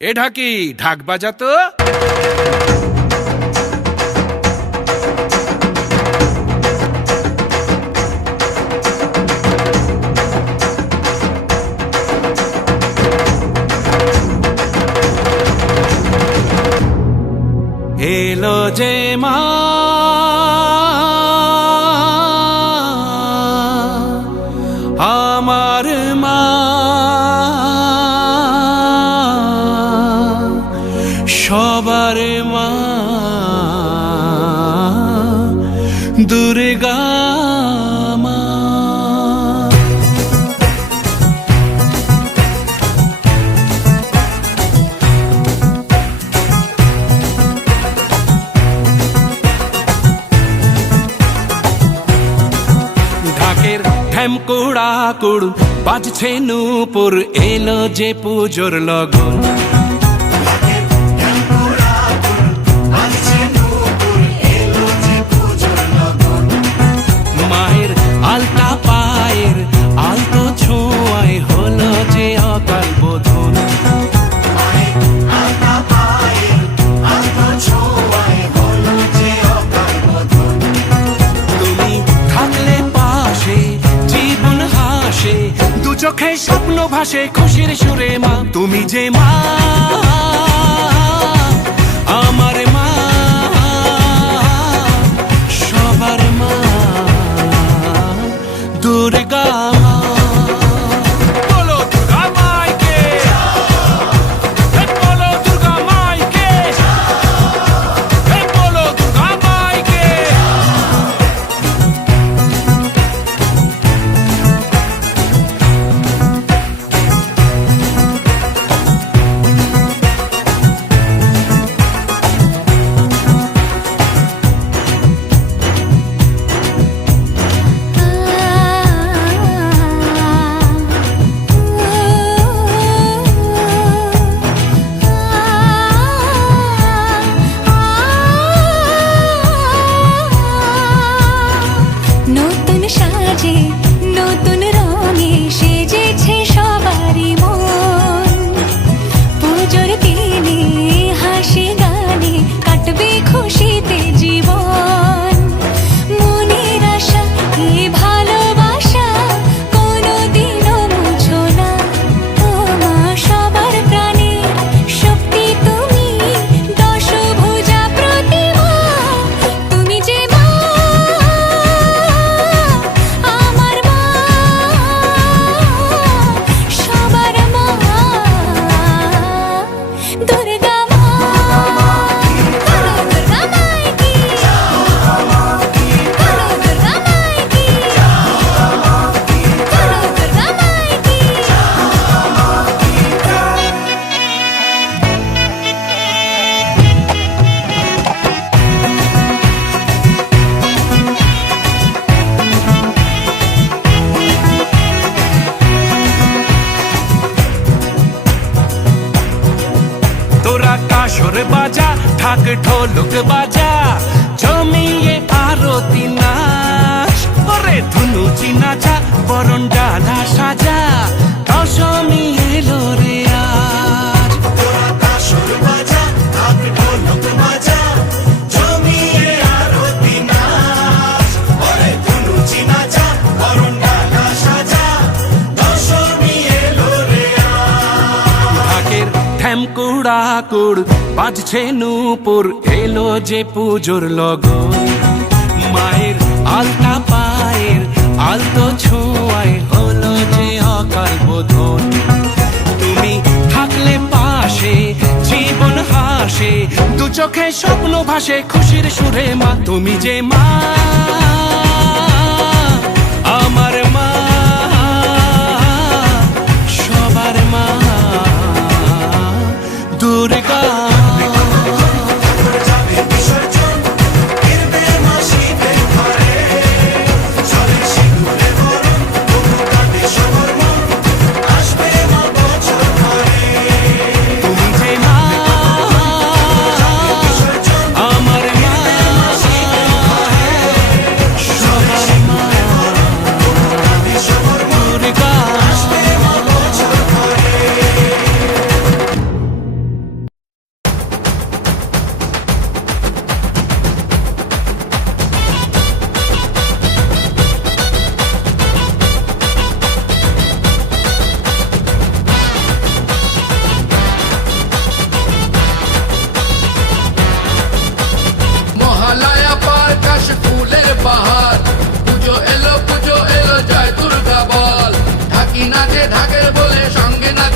এ ঢাকি, ঢাক বাজা তো। এলো যে মা আমার মা, সবার মা দুর্গা মা। ঢাকের ঢ্যামকুড়া কুড় বাজছে নূপুর, এলো যে পুজোর লগন। মায়ের আলতা পায়ের আলতো ছোঁয়ায় হলো যে অকাল বোধন। তুমি থাকলে পাশে জীবন হাসে, দু চোখে স্বপ্ন ভাসে খুশির সুরে মা। তুমি যে মা আমার মা, সবার মা দুর্গা মা। বলো দুর্গা মাইকে, বলো দুর্গা মাইকে, বলো দুর্গা মাইকে। নতুন সাজে নতুন রঙে সেজেছে সবারই মন। পুজোর দিনে হাসি গানে কাটবে খুশিতে জীবন। মনের আশা এ ভালোবাসা কোনোদিনও মুছো না। ও মা সবার প্রাণে শক্তি তুমি, দশভুজা প্রতিমা। তুমি যে মা আমার মা, সবার মা দুর্গা মা। বলো দুর্গা মাইকি, বলো দুর্গা মাইকি, বলো দুর্গা মাইকি। তোরা কাসর বাজা, ঢাক ঢোলক বাজা, জমিয়ে আরতি নাচ। ওরে ধুনুচি নাচা, বরণ ডালা সাজা, দশমী এলো রে আজ। তোরা কাসর বাজা, ঢাক ঢোলক বাজা, জমিয়ে আরতি নাচ। ওরে ধুনুচি নাচা, বরণ ডালা সাজা, দশমী এলো রে আজ। ঢাকের ঢ্যামকুড়া কুড় বাজছে নূপুর, এলো যে পুজোর লগন। মায়ের আলতা পায়ের আলতো ছোঁয়ায় হলো যে অকাল বোধন। তুমি থাকলে পাশে জীবন হাসে, দু চোখে স্বপ্ন ভাসে খুশির সুরে মা। তুমি যে মা আমার মা, সবার মা দুর্গা। তুমি যে মা আমার মা, সবার মা দুর্গা।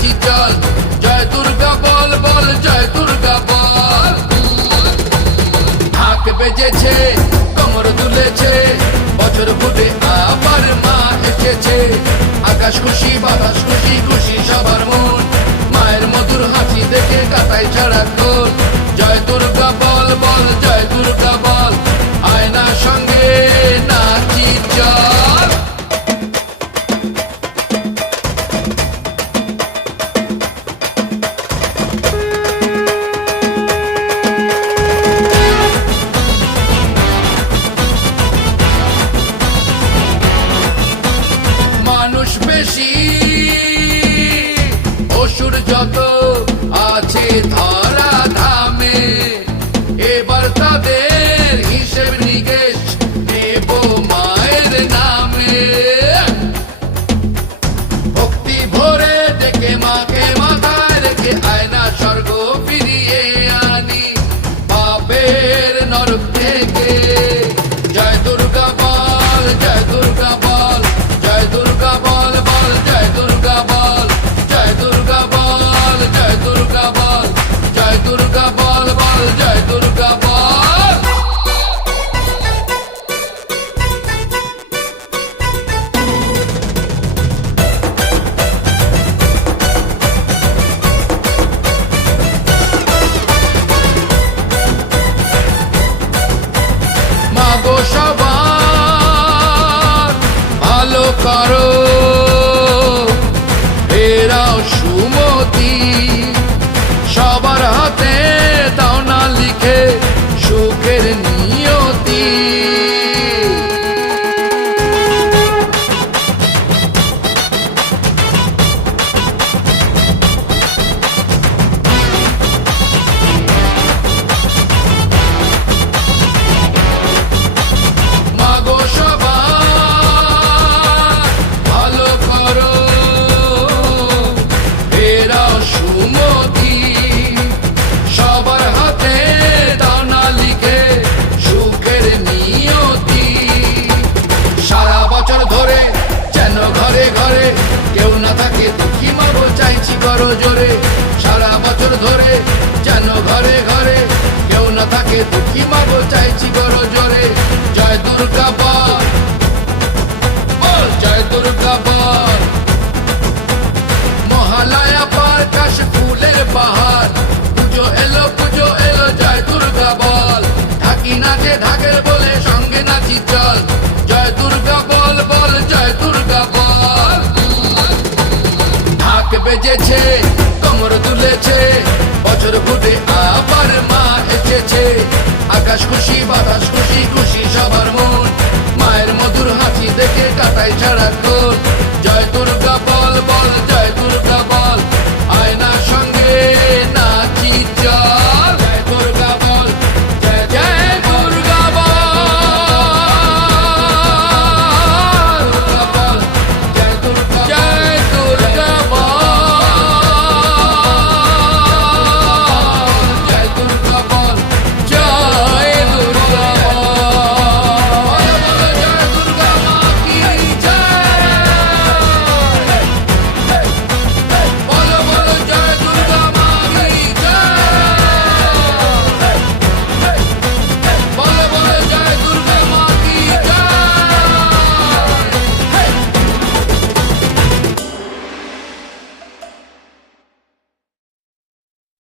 নাচি চল, জয় দুর্গা বল বল জয় দুর্গা বল। ঢাক বেজেছে, কোমর দুলেছে, বছর ফুটে আবার মা এসেছে। আকাশ খুশি বাতাস খুশি, খুশি সবার মন, মায়ের মধুর হাসি দেখে কাটাই সারাক্ষণ। জয় দুর্গা বল বল জয় দুর্গা বল, আয়নার সঙ্গে নাচি চল। মানুষ বেশি অসুর যত আছে ধরা ধামে, এবার তাদের হিসেব নিকেশ দেব মায়ের নামে। ভক্তি ভরে ডেকে মাকে মাথায় রেখে আয়না স্বর্গ ফিরিয়ে আনি পাপের নরক থেকে। জয় দুর্গা বল জয় দুর্গা বল, জয় দুর্গা বল বল জয় দুর্গা বল, জয় দুর্গা বল জয় দুর্গা বল, জয় দুর্গা বল বল জয় দুর্গা বল। মাগো সবার ভালো করো, ফেরাও সুমতি, সবার হাতে দাও না লিখে সুখের নিয়তি। মাগো সবার ভালো করো, ফেরাও সুমতি, সবার হাতে দাও না লিখে সুখের নিয়তি। সারা বছর ধরে যেন ঘরে ঘরে কেউ না থাকে দুঃখী মাগো চাইছি করো জোরে। সারা বছর ধরে যেন ঘরে ঘরে কেউ না থাকে দুঃখী মাগো চাইছি করো জোরে। জয় দুর্গা বল বল জয় দুর্গা বল। মহালয়া পার কাশ ফুলের বাহার, পুজো এলো জয় দুর্গা বল। ঢাকি নাচে ঢাকের বলে সঙ্গে নাচি চল, জয় দুর্গা বল বল জয় দুর্গা বল। ঢাক বেজেছে,